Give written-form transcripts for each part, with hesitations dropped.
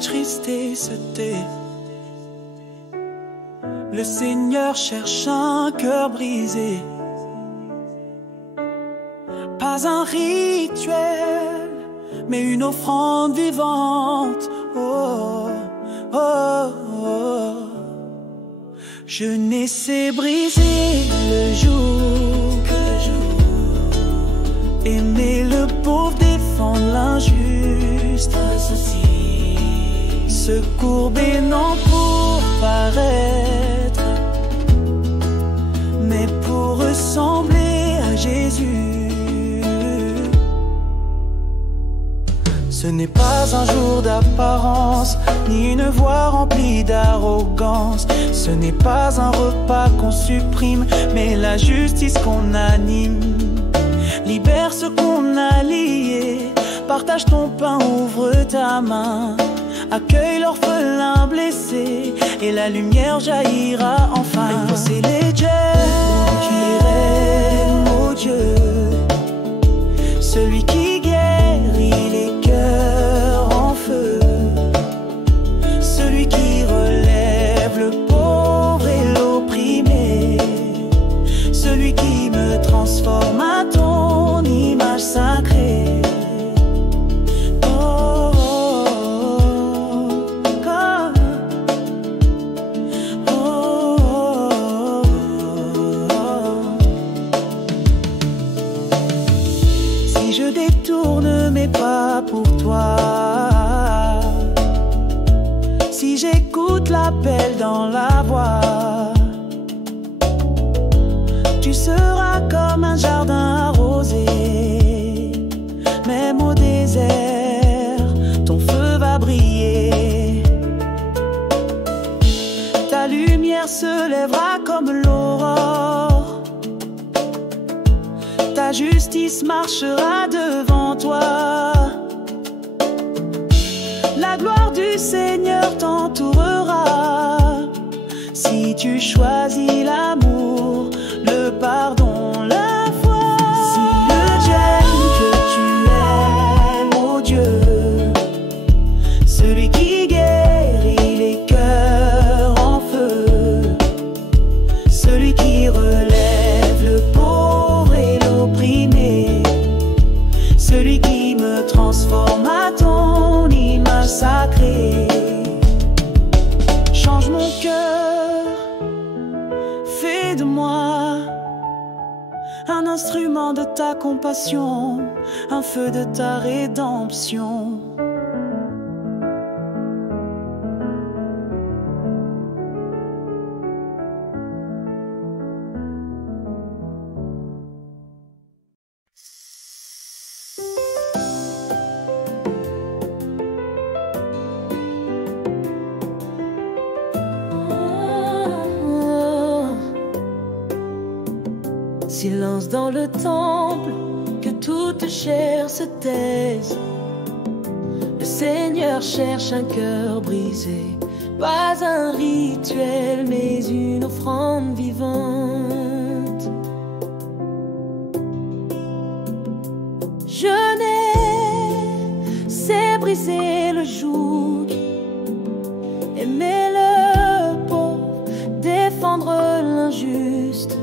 triste et se tait. Le Seigneur cherche un cœur brisé. Pas un rituel, mais une offrande vivante. Oh, oh, oh. Je n'essaie briser le jour, aimer le pauvre, défendre l'injuste, se courber non pour paraître, mais pour ressembler à Jésus. Ce n'est pas un jour d'apparence, ni une voix remplie d'arrogance. Ce n'est pas un repas qu'on supprime, mais la justice qu'on anime. Libère ce qu'on a lié, partage ton pain, ouvre ta main. Accueille l'orphelin blessé, et la lumière jaillira enfin. C'est les dieux qui règne, ô Dieu, celui qui guérit les cœurs en feu, celui qui relève le pauvre et l'opprimé, celui qui me transforme à ton image sacrée. Pas pour toi. Si j'écoute l'appel dans la voix, tu seras comme un jardin arrosé. Même au désert, ton feu va briller. Ta lumière se lèvera comme l'aurore. Ta justice marchera devant toi. La gloire du Seigneur t'entourera. Si tu choisis l'amour, le pardon, la foi. Si le Dieu que tu aimes, ô Dieu, celui qui guérit les cœurs en feu, celui qui relève le pauvre et l'opprimé, celui qui me transforme à ton image sacrée. Change mon cœur, fais de moi un instrument de ta compassion, un feu de ta rédemption. Silence dans le temple, que toute chair se taise. Le Seigneur cherche un cœur brisé, pas un rituel, mais une offrande vivante. Jeûner, c'est briser le joug, aimer le pauvre, défendre l'injuste,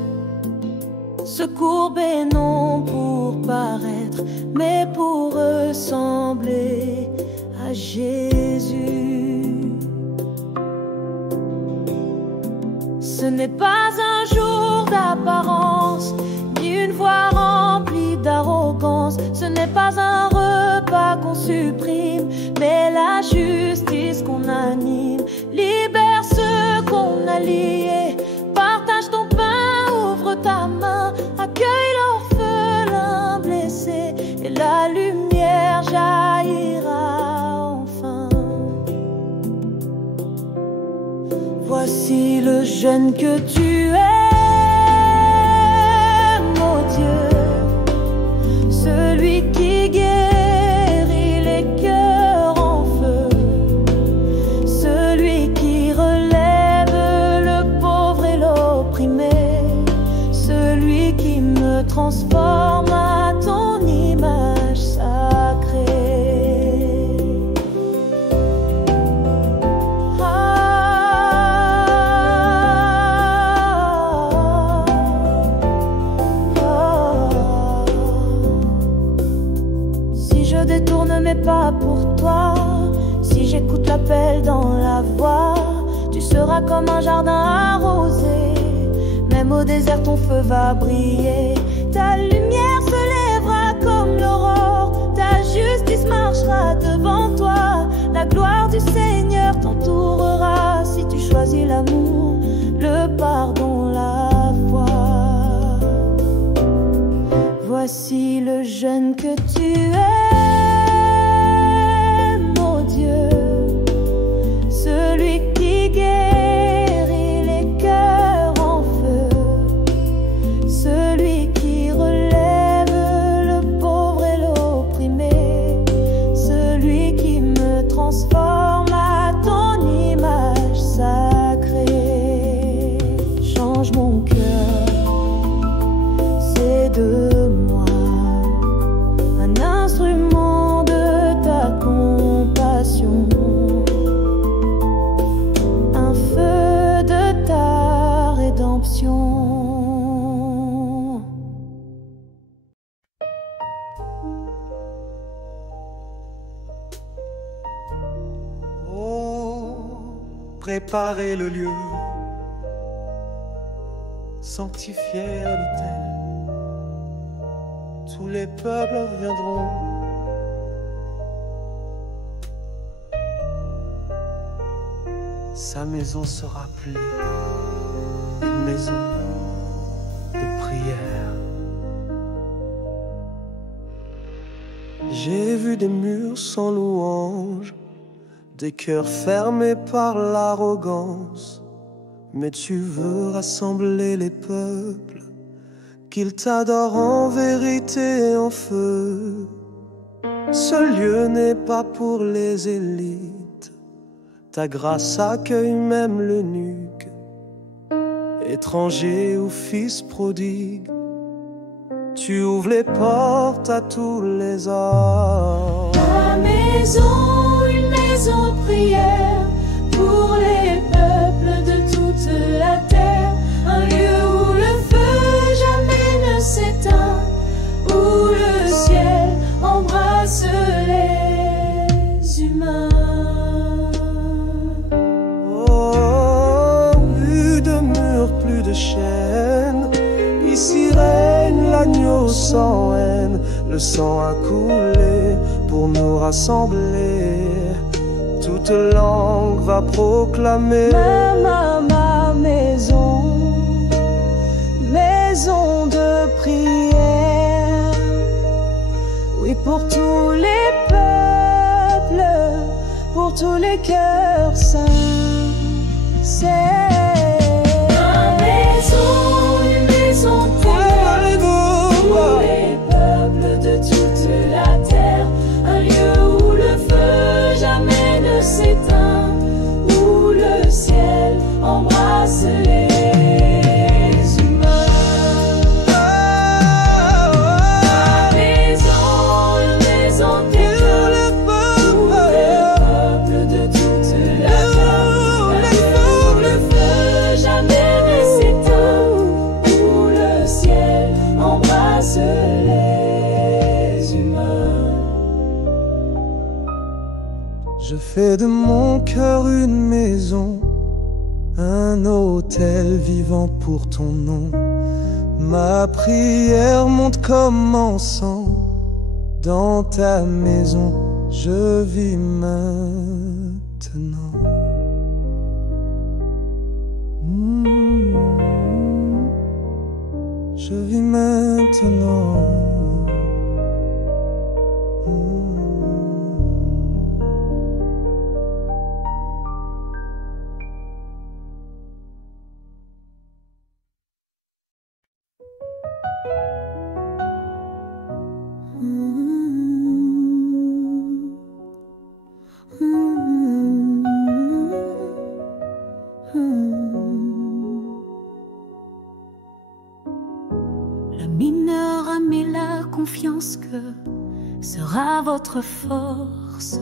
se courber non pour paraître, mais pour ressembler à Jésus. Ce n'est pas un jour d'apparence, ni une voix remplie d'arrogance. Ce n'est pas un repas qu'on supprime, mais la justice qu'on anime. Libère ce qu'on a lié, partage ton pain, ouvre ta main. Accueille l'orphelin blessé, et la lumière jaillira enfin. Voici le jeune que tu aimes, ô Dieu, celui qui guérit les cœurs en feu, celui qui relève le pauvre et l'opprimé, celui qui me transforme à ton image sacrée. voix. Tu seras comme un jardin arrosé, même au désert ton feu va briller. Ta lumière se lèvera comme l'aurore, ta justice marchera devant toi. La gloire du Seigneur t'entourera si tu choisis l'amour, le pardon, la foi. Voici le jeune que tu es, mon Dieu, celui qui guérit les cœurs en feu, celui qui relève le pauvre et l'opprimé, celui qui me transforme à ton image sacrée. Change mon cœur, c'est de moi un instrument de ta compassion, un feu de ta rédemption. Préparez le lieu, sanctifiez l'autel. Tous les peuples viendront. Sa maison sera appelée une maison de prière. J'ai vu des murs sans louange, des cœurs fermés par l'arrogance, mais tu veux rassembler les peuples, qu'ils t'adorent en vérité et en feu. Ce lieu n'est pas pour les élites, ta grâce accueille même l'eunuque, étranger ou fils prodigue. Tu ouvres les portes à tous les hommes. Ta maison, une maison de prière pour les peuples de toute la terre, un lieu où le feu jamais ne s'éteint, où le ciel embrasse les humains. Oh, plus de murs, plus de chaînes, ici règne l'agneau sans haine. Le sang a coulé pour nous rassembler, toute langue va proclamer. Même à ma maison, maison de prière, oui, pour tous les peuples, pour tous les cœurs saints, c'est ma maison, une maison de prière pour les peuples de toute la terre, un lieu où le feu jamais ne s'éteint, où le ciel embrasse les humains. Ma maison, une maison de prière pour les peuples de toute la terre, un lieu où le feu jamais ne s'éteint, où le ciel embrasse les humains. Je fais de mon cœur une maison, un autel vivant pour ton nom. Ma prière monte comme encens, dans ta maison je vis maintenant. Je vis maintenant. Le mineur a mis la confiance que sera votre force.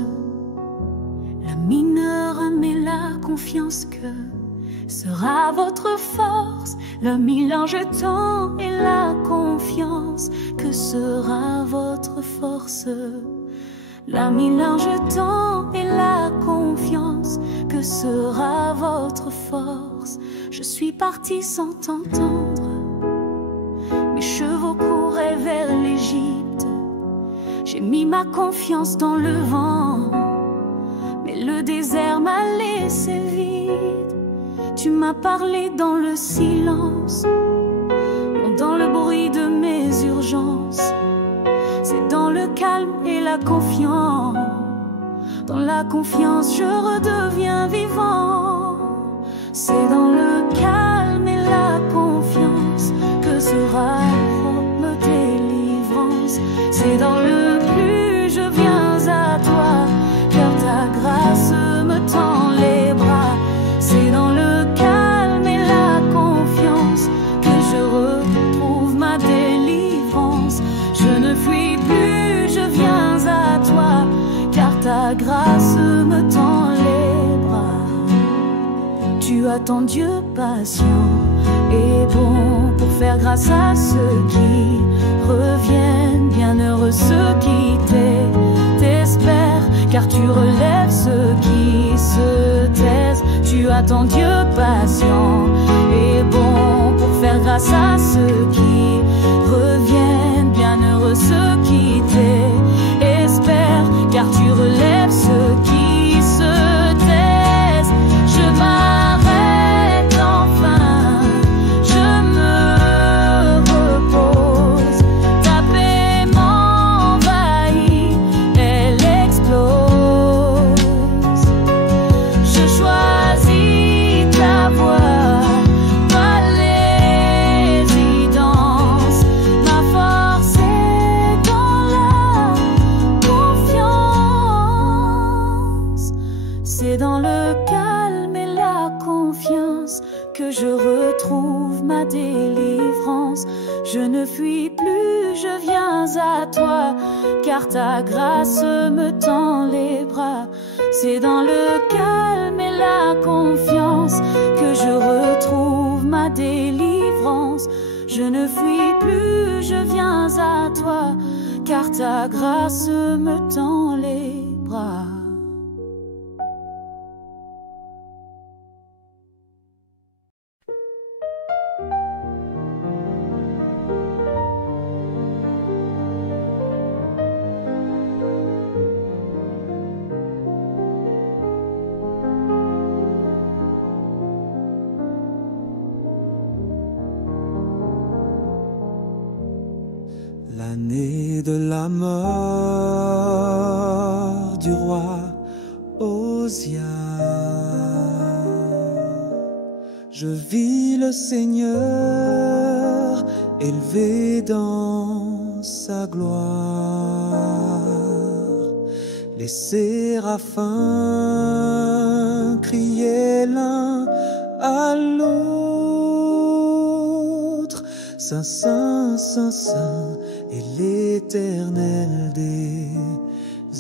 Le mineur a mis la confiance que sera votre force. Le mélange temps et la confiance que sera votre force. La mélange temps et la confiance que sera votre force? Je suis partie sans t'entendre. Mes chevaux couraient vers l'Égypte. J'ai mis ma confiance dans le vent, mais le désert m'a laissé vide. Tu m'as parlé dans le silence, non dans le bruit de mes urgences. C'est dans le calme et la confiance. Dans la confiance, je redeviens vivant. C'est dans le calme et la confiance que sera ma délivrance. C'est dans le plus je viens à toi, car ta grâce me tend les bras. C'est dans le calme et la confiance que je retrouve ma délivrance. Je ne fuis plus, je viens à toi, car ta grâce me tend les bras. Tu as ton Dieu patient et bon pour faire grâce à ceux qui reviennent. Bienheureux ceux qui t'espèrent, car tu relèves ceux qui se taisent. Tu as ton Dieu patient et bon pour faire grâce à ceux qui reviennent. Bienheureux ceux qui t'espèrent, car tu relèves ceux qui se taisent. Je m'arrête enfin, je me repose. Ta paix m'envahit, elle explose. Je choisis ta voie, ma résidence. Ma force est dans la confiance. C'est dans le calme et la confiance que je retrouve ma délivrance. Je ne fuis plus, je viens à toi, car ta grâce me tend les bras. C'est dans le calme et la confiance que je retrouve ma délivrance. Je ne fuis plus, je viens à toi, car ta grâce me tend les bras. L'année de la mort du roi Osia, je vis le Seigneur élevé dans sa gloire. Les séraphins criaient l'un à l'autre: Saint, Saint, Saint, Saint est l'Éternel des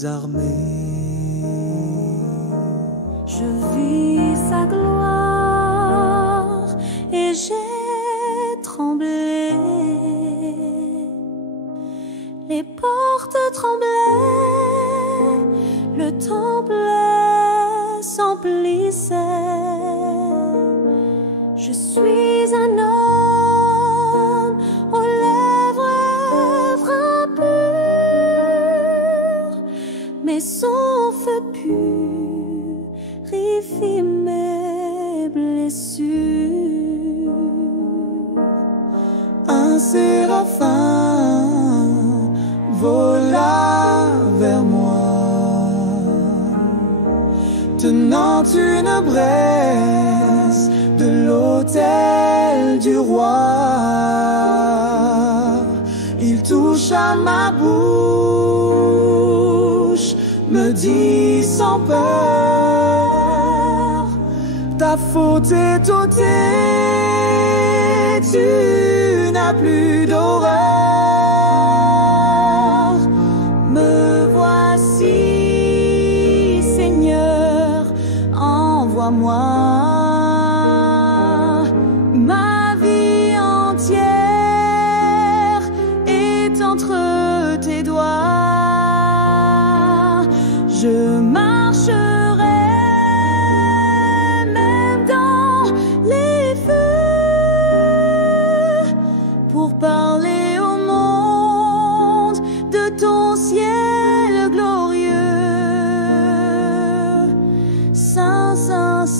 armées. Je vis sa gloire et j'ai tremblé. Les portes tremblaient, le temple s'emplissait. Je suis un homme aux lèvres impures, mais son feu purifie mes blessures. Un séraphin vola vers moi, tenant une braise de l'autel du roi. Il toucha ma bouche, me dit sans peur: ta faute est ôtée, tu n'as plus d'horreur. Me voici, Seigneur, envoie-moi. Ma vie entière est entre tes doigts. Je marcherai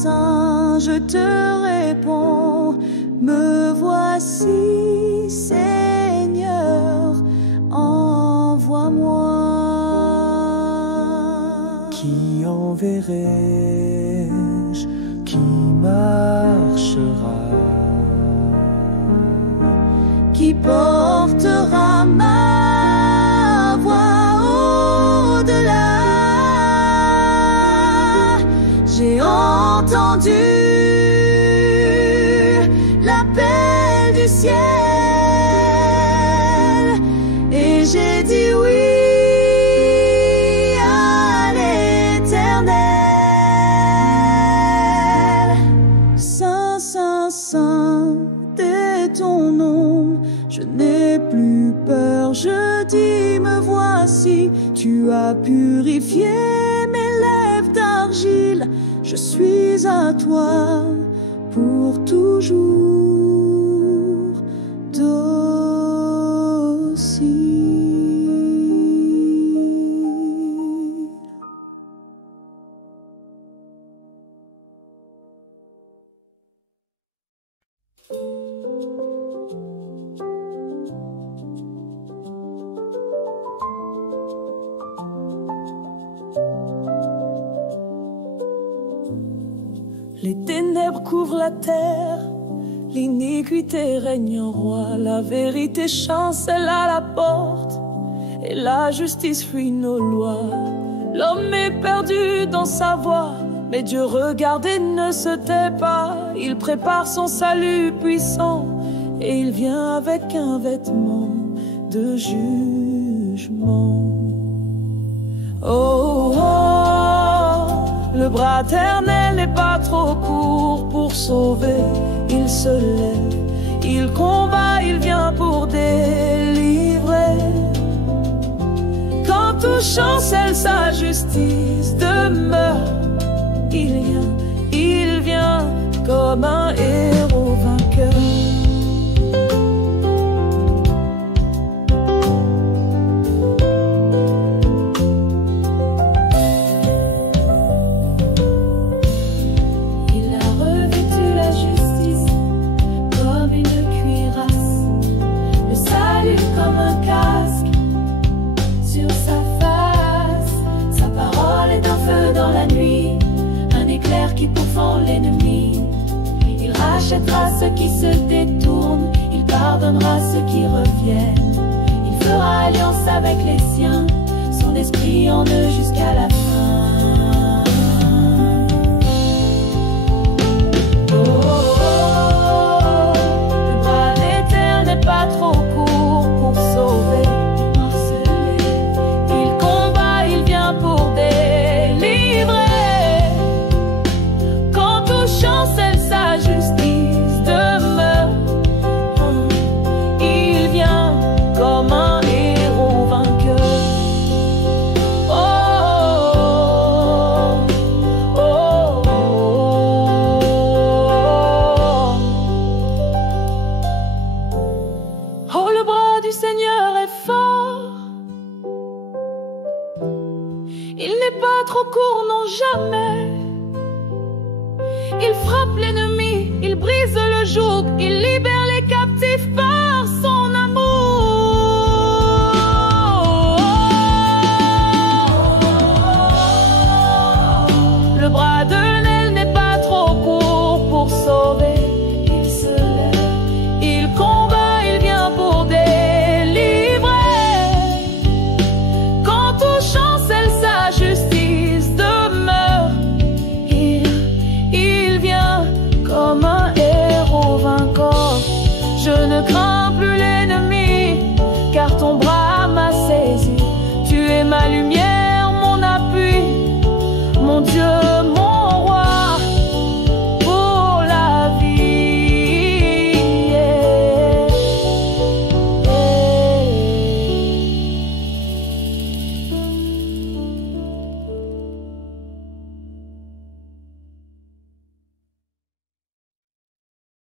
saint, je te réponds, me voici, Seigneur, envoie-moi. Qui enverrai-je? Qui marchera? Qui portera ma voix au-delà? J'ai entendu l'appel du ciel et j'ai dit oui à l'Éternel. Saint, Saint, Saint est ton nom, je n'ai plus peur, je dis me voici. Tu as purifié mes lèvres d'argile, je suis à toi pour toujours docile. Les ténèbres couvrent la terre, l'iniquité règne en roi, la vérité chancelle à la porte, et la justice fuit nos lois. L'homme est perdu dans sa voie, mais Dieu regarde et ne se tait pas. Il prépare son salut puissant, et il vient avec un vêtement de jugement. Oh, oh, le bras éternel n'est pas trop court pour sauver. Il se lève, il combat, il vient pour délivrer. Quand tout chancelle, sa justice demeure. Il vient comme un héros vainqueur. Qui pourfend l'ennemi, il rachètera ceux qui se détournent, il pardonnera ceux qui reviennent, il fera alliance avec les siens, son esprit en eux jusqu'à la fin. Oh, oh, oh, le bras d'Éternel n'est pas trop court pour sauver. Il combat, il vient pour délivrer. Chancelle, sa justice demeure. Il vient comme un héros vainqueur. Oh, oh, oh, oh, oh. Oh, le bras du Seigneur est fort. Il n'est pas trop court, non jamais. Il frappe l'ennemi, il brise le joug, il libère les captifs par son amour. Le bras de l'Éternel n'est pas trop court pour sauver. Il se lève, il combat, il vient pour délivrer. Quand tout chancelle, sa justice demeure. Comme un héros vainqueur, je ne crains